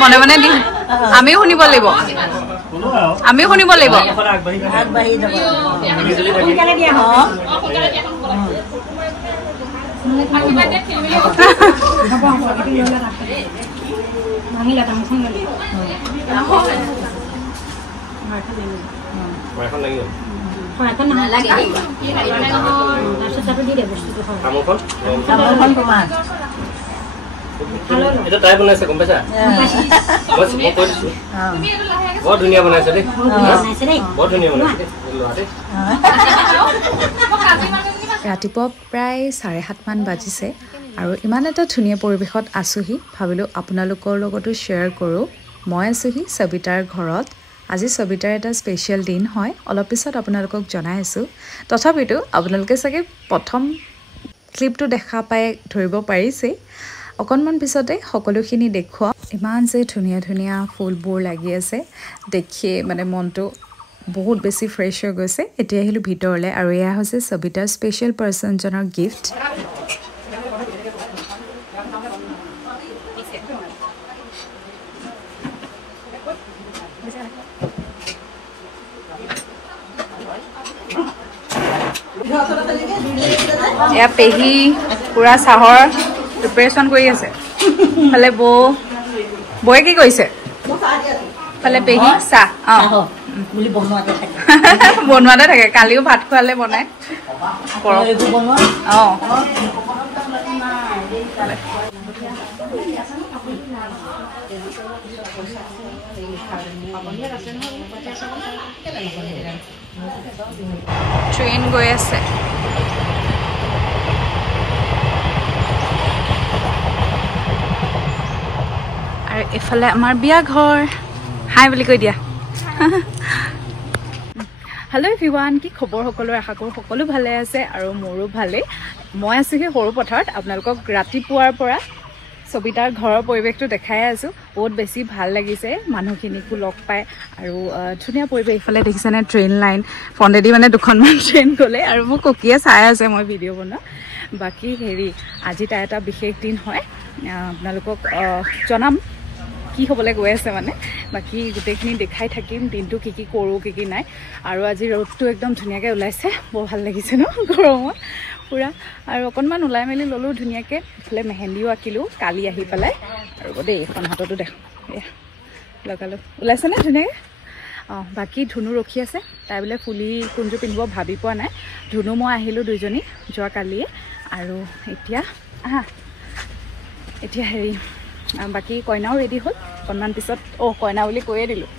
মনে মনে দিম আমিও শুনিব লাগিব এটা তাই বনাইছে গম পাইছা মই কৈ দিছো বহুত ধুনীয়া বনাইছে দেই বহুত ধুনীয়া বনাইছে ৰাতিপুৱা প্ৰায় 7:30 মান বাজিছে আৰু ইমান এটা ধুনীয়া পৰিৱেশত আছোহি ভাবিলোঁ আপোনালোকৰ লগতো শ্বেয়াৰ কৰোঁ মই আছোহি সবিতাৰ ঘৰত আজি সবিতাৰ এটা স্পেচিয়েল দিন হয় অলপ পিছত আপোনালোকক জনাই আছোঁ তথাপিতো আপোনালোকে চাগে প্ৰথম ক্লিপটো দেখা পাই ধৰিব পাৰিছে অকণমান পিছতে সকলোখিনি দেখুৱা ইমান যে ধুনীয়া ধুনীয়া ফুলবোৰ লাগি আছে দেখিয়ে মানে মনটো বহুত বেছি ফ্ৰেছ হৈ গৈছে এতিয়া আহিলোঁ ভিতৰলৈ আৰু এয়া হৈছে সবিতাৰ স্পেচিয়েল পাৰ্চনজনৰ গিফ্ট এয়া পেহী পুৰা চাহৰ প্ৰিপাৰেশ্যন কৰি আছে ফালে বৌয়ে কি কৰিছে ফালে পেহী চাহ বনোৱাতে থাকে কালিও ভাত খোৱালে বনাই ট্ৰেইন গৈ আছে আৰু এফালে আমাৰ বিয়া ঘৰ হাই বুলি কৈ দিয়া হেল্ল' এভৰিৱান কি খবৰ সকলোৰে আশা কৰোঁ সকলো ভালে আছে আৰু মোৰো ভালেই মই আছোহি সৰু পথাৰত আপোনালোকক ৰাতিপুৱাৰ পৰা সবিতাৰ ঘৰৰ পৰিৱেশটো দেখাই আছোঁ বহুত বেছি ভাল লাগিছে মানুহখিনিকো লগ পাই আৰু ধুনীয়া পৰিৱেশ ইফালে দেখিছেনে ট্ৰেইন লাইন ফ্ৰণ্টেদি মানে দুখনমান ট্ৰেইন গ'লে আৰু মোক ককিয়ে চাই আছে মই ভিডিঅ' বনোৱা বাকী হেৰি আজি তাৰ এটা বিশেষ দিন হয় আপোনালোকক জনাম কি হ'বলৈ গৈ আছে মানে বাকী গোটেইখিনি দেখাই থাকিম দিনটো কি কি কৰোঁ কি কি নাই আৰু আজি ৰ'দটো একদম ধুনীয়াকৈ ওলাইছে বৰ ভাল লাগিছে ন গৰমত পুৰা আৰু অকণমান ওলাই মেলি ল'লোঁ ধুনীয়াকৈ ইফালে মেহেন্দিও আঁকিলোঁ কালি আহি পেলাই আৰু দেই এখন হাততো দেখোঁ এয়া লগালোঁ ওলাইছেনে ধুনীয়াকৈ বাকী ধুনু ৰখি আছে তাই বোলে ফুলি কোনযোৰ পিন্ধিব ভাবি পোৱা নাই ধুনু মই আহিলোঁ দুইজনী যোৱা কালিয়ে আৰু এতিয়া হেৰি বাকী কইনাও ৰেডি হ'ল অকণমান পিছত কইনা বুলি কৈয়ে দিলোঁ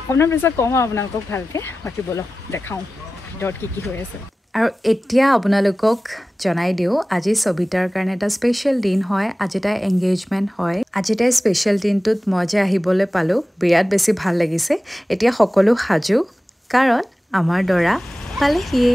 অকণমান পিছত কম আৰু আপোনালোকক ভালকৈ বাকী ব'লক দেখাওঁ ভিতৰত কি কি হৈ আছে আৰু এতিয়া আপোনালোকক জনাই দিওঁ আজি সবিতাৰ কাৰণে এটা স্পেচিয়েল দিন হয় আজি তাই এংগেজমেণ্ট হয় আজি তাই স্পেচিয়েল দিনটোত মই যে আহিবলৈ পালোঁ বিৰাট বেছি ভাল লাগিছে এতিয়া সকলো সাজু কাৰণ আমাৰ দৰা পালেহিয়ে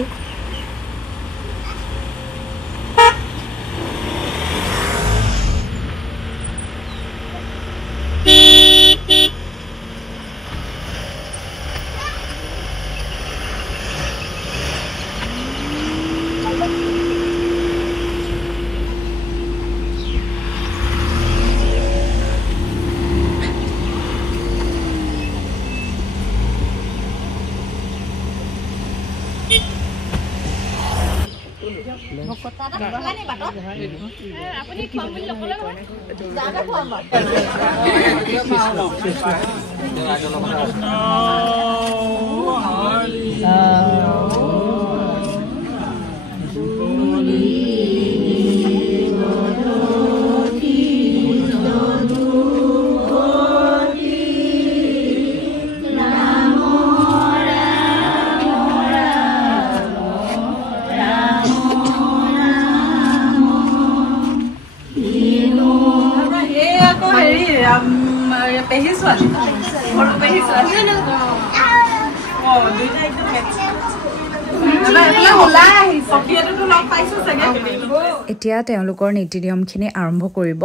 এতিয়া তেওঁলোকৰ নীতি নিয়মখিনি আৰম্ভ কৰিব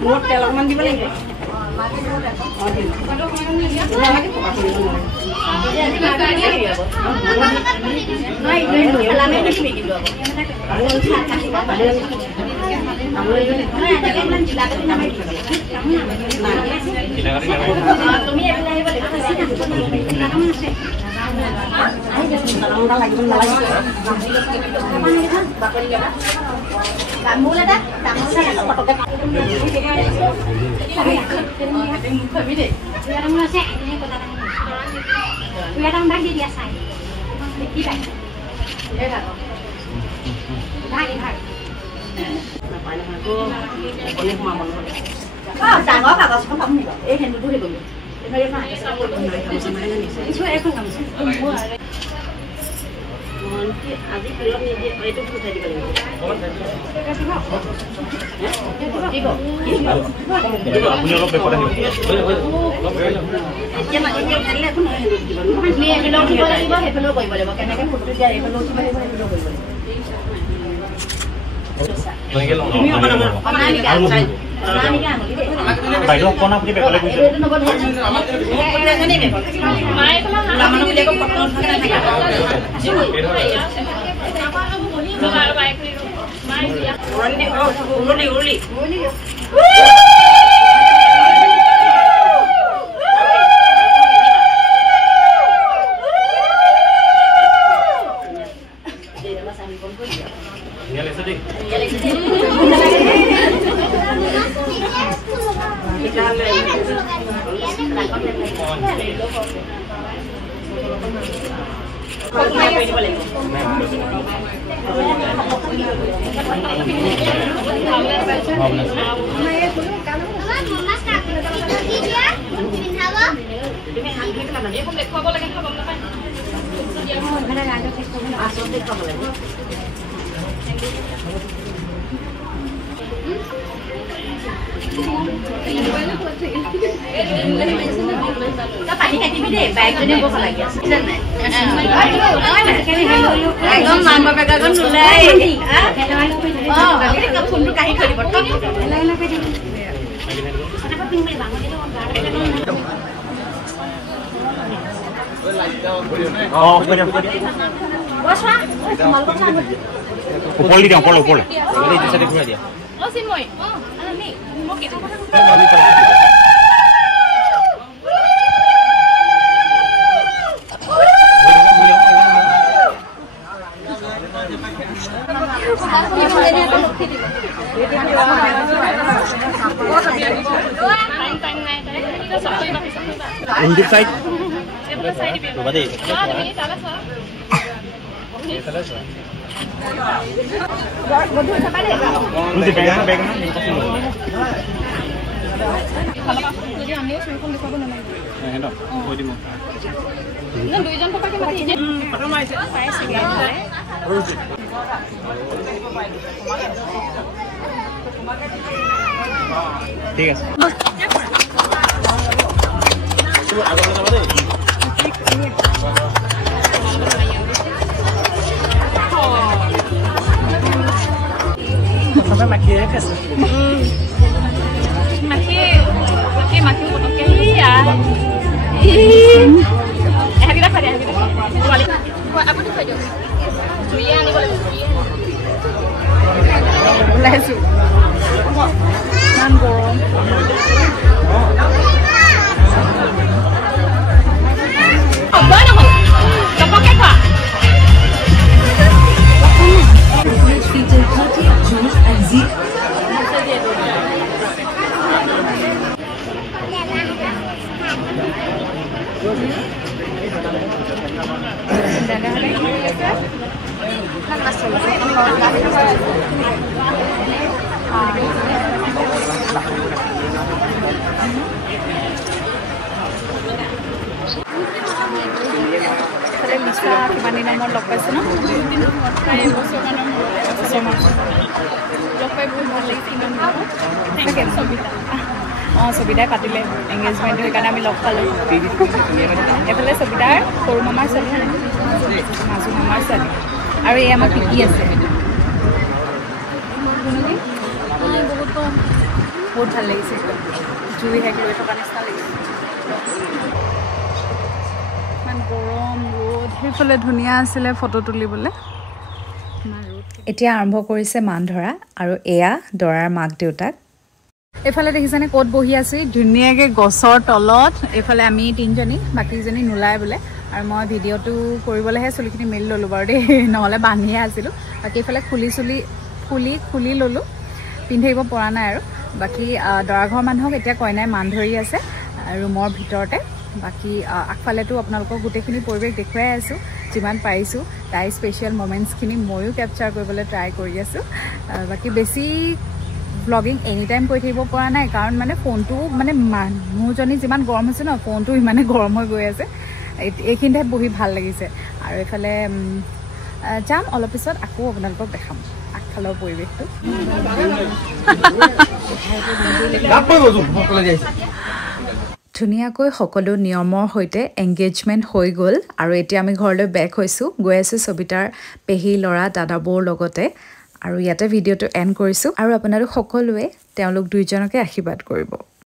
Một telah mandi balik. Kamu lah dah, kamu sana tak pakai. Orang nasi ini kota tadi. Orang bagi dia say. Tidak. Tidak. Tidak. Apa ni aku? Boleh mama. Ah, tangga apa kau kamu ni? Hendu tu heboh. Ini mana? Kamu sama dengan ni. Itu aku kamu. Nanti adik film ni dia itu pun tadi balik. Punya orang berapa dah? Yang macam yang kali aku nak hidup di mana? Ni yang belum boleh boleh, belum boleh. Maknanya kan foto dia belum boleh boleh. Ini apa nama? Mana ni kan? Mana ni kan? Baik, kau nak pergi balik lagi. Itu nombor dia. Ini ni memang. Mai tu lah. Lama ni dia kau potong sangat sangat. Uli. Các bạn đi ngay TV deh, baik ini gua lagi. Agam mama pegang mulai. Oh, ini kapun tu kahit kali betul. Kenapa pingin banget itu Oh, benar. Bos Pak, malu kok sama. Poli dia, poli. Ini bisa dikeluar dia. Oh, si Moy. Oh, alam ni. Mau kita apa? Untuk side. Sebelah side dia. Coba deh. Ah, ini salah salah. Nanti pegang. Kalau aku jadi ambil suruh kau dekor nama itu. Hendak. Kau di mana? Nah, dua jam tu pakai mati je. Pertama itu saya segala. ঠিক আছে Maki potong ya. Kita pada kita. Balik. Aku tu saja. Cuya ni boleh. Boleh su. Mango. Apa nama? Tempat apa? Lisa kiman din mo log paisa no? লগ পাই বহুত ভাল লাগিছে ইমান সবিতা অঁ সবিতাই পাতিলে এংগেজমেণ্টটো সেইকাৰণে আমি লগ পালোঁ এইফালে সবিতাৰ সৰু মামাৰ ছোৱালী মাজু মামাৰ ছোৱালী আৰু এই আমাৰ পিকি আছে বহুত ভাল লাগিছে একদম জুই শেষ লৈ থকা নিচিনা লাগিছে ইমান গৰম ৰ'দ সেইফালে ধুনীয়া আছিলে ফটো তুলিবলৈ এতিয়া আৰম্ভ কৰিছে মান ধৰা আৰু এয়া দৰাৰ মাক দেউতাক এইফালে দেখিছেনে ক'ত বহি আছো ধুনীয়াকৈ গছৰ তলত এইফালে আমি তিনিজনী বাকীকেইজনী নোলাই বোলে আৰু মই ভিডিঅ'টো কৰিবলৈহে চুলিখিনি মেলি ল'লোঁ বাৰু দেই নহ'লে বান্ধিয়ে আছিলোঁ বাকী এইফালে খুলি ল'লোঁ পিন্ধিব পৰা নাই আৰু বাকী দৰা ঘৰৰ মানুহক এতিয়া কইনাই মান ধৰি আছে ৰুমৰ ভিতৰতে বাকী আগফালেতো আপোনালোকক গোটেইখিনি পৰিৱেশ দেখুৱাই আছোঁ যিমান পাৰিছোঁ তাই স্পেচিয়েল মমেণ্টছখিনি ময়ো কেপচাৰ কৰিবলৈ ট্ৰাই কৰি আছোঁ বাকী বেছি ব্লগিং এনি টাইম কৰি থাকিব পৰা নাই কাৰণ মানে ফোনটো মানে মানুহজনী যিমান গৰম হৈছে ন ফোনটো ইমানে গৰম হৈ গৈ আছে এইখিনিতে বহি ভাল লাগিছে আৰু এইফালে যাম অলপ পিছত আকৌ আপোনালোকক দেখাম আগফালৰ পৰিৱেশটো ধুনীয়াকৈ সকলো নিয়মৰ সৈতে এংগেজমেণ্ট হৈ গ'ল আৰু এতিয়া আমি ঘৰলৈ বেক হৈছোঁ গৈ আছোঁ সবিতাৰ পেহী ল'ৰা দাদা বৌৰ লগতে আৰু ইয়াতে ভিডিঅ'টো এণ্ড কৰিছোঁ আৰু আপোনালোক সকলোৱে তেওঁলোক দুইজনকে আশীৰ্বাদ কৰিব